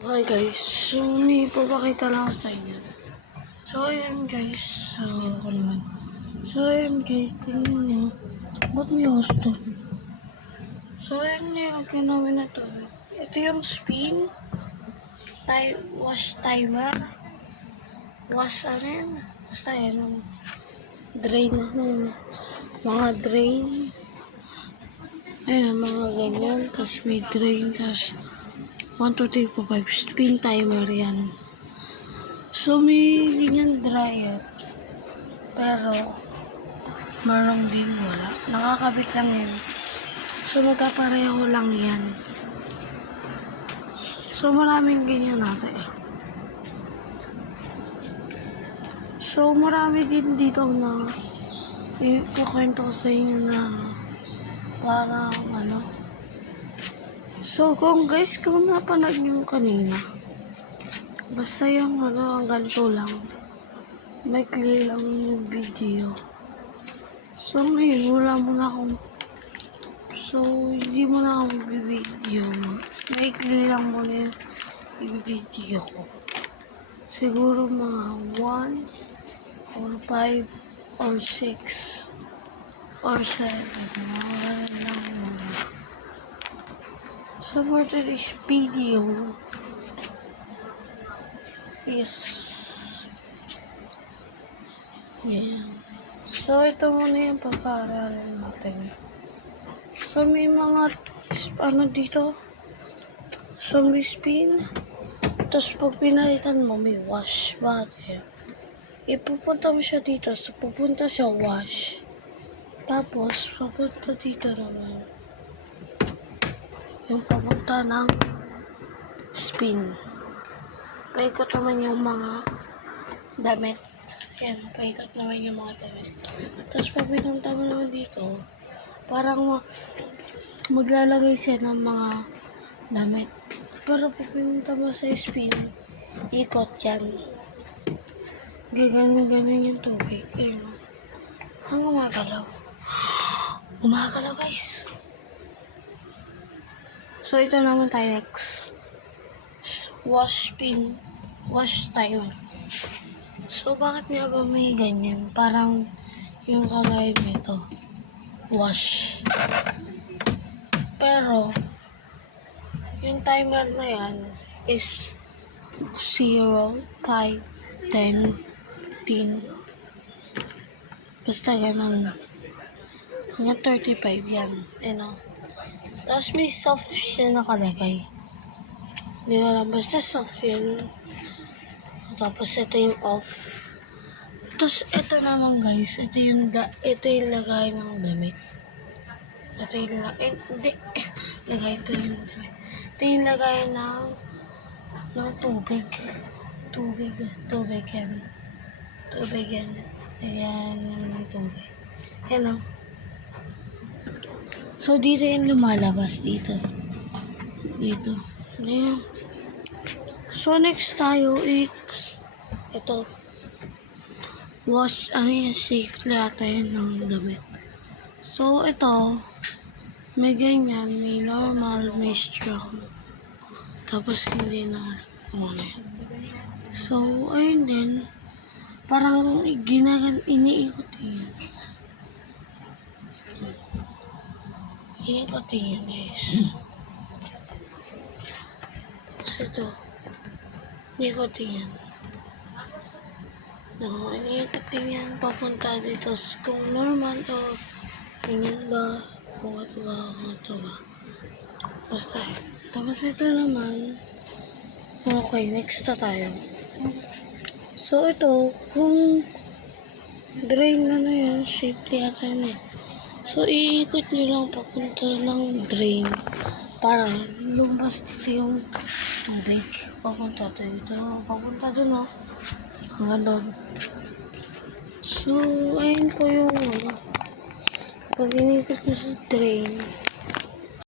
Hi guys, so may papakita lang ako sa inyo. So ayan guys, tingnan nyo. Ba't may host to? So ayan, nilagyan namin na to. Ito yung spin, wash timer, ano yan? Basta yan, drain, mga drain. Ayun, mga ganyan, tapos may drain, tapos 1, 2, 3, 4, 5 spin timer yan. So may ganyan dryer, pero marang din wala. Nakakabit lang yun. So magkapareho lang yan. So maraming ganyan natin. So marami din dito na ikukwento ko sa inyo na parang So kung napanood nyo kanina, basta yung ang ganito lang, may clear lang yung video. So ngayon hindi mo na akong bibideo. May clear lang muna yung ibibideo ko. Siguro mga 1 or 5 or 6 or 7, mga ganun lang muna. So for today's video is so ito muna yung pag-aaralan natin. So may mga dito, so may spin, tapos pag pinalitan mo may wash button. Ipupunta mo siya dito, so pupunta siya wash, tapos papunta dito naman yung papunta ng spin. Paikot naman yung mga damit. Yan, paikot naman yung mga damit. Tapos pag pinunta mo naman dito, parang maglalagay siya ng mga damit. Pero pag pinunta mo sa spin, ikot yan. Ganun yung tubig. Yan. Hanggang umagalaw. Umagalaw guys. So ito naman tayo next. Wash timer. So bakit nga ba may ganyan? Parang yung kagaya nito. Wash. Pero yung timer na yan is 0, 5, 10, 15. Basta ganun. Hanggang 35 yan. Tapos may soft siya nakalagay. Hindi ko alam. Basta soft yan. Tapos ito yung off. Tapos ito naman guys. Ito yung lagay ng damit. Ito yung lagay. Ito yung lagay ng tubig. Tubig yan. Ayan yung tubig. Yan o. So, dito yung lumalabas dito. Ayan. So, next tayo it's ito. Wash, safely ata yun ng damit. So, ito, may ganyan, may normal, may strong. Tapos, hindi na muna. So, ayun din. Parang iniikot yun. Iikotin yan guys. Tapos ito, iikotin yan. Iikotin yan papunta dito. Kung normal o ganyan ba, kung ito ba. Basta tapos ito naman. Okay, next na tayo. So ito, kung drain na yan, safely ata yun eh. So, iikot nyo lang papunta ng drain para lumabas dito yung tubig. Papunta dito. Papunta dun hanggang doon. So, ayun po yung pag inikot nyo sa drain,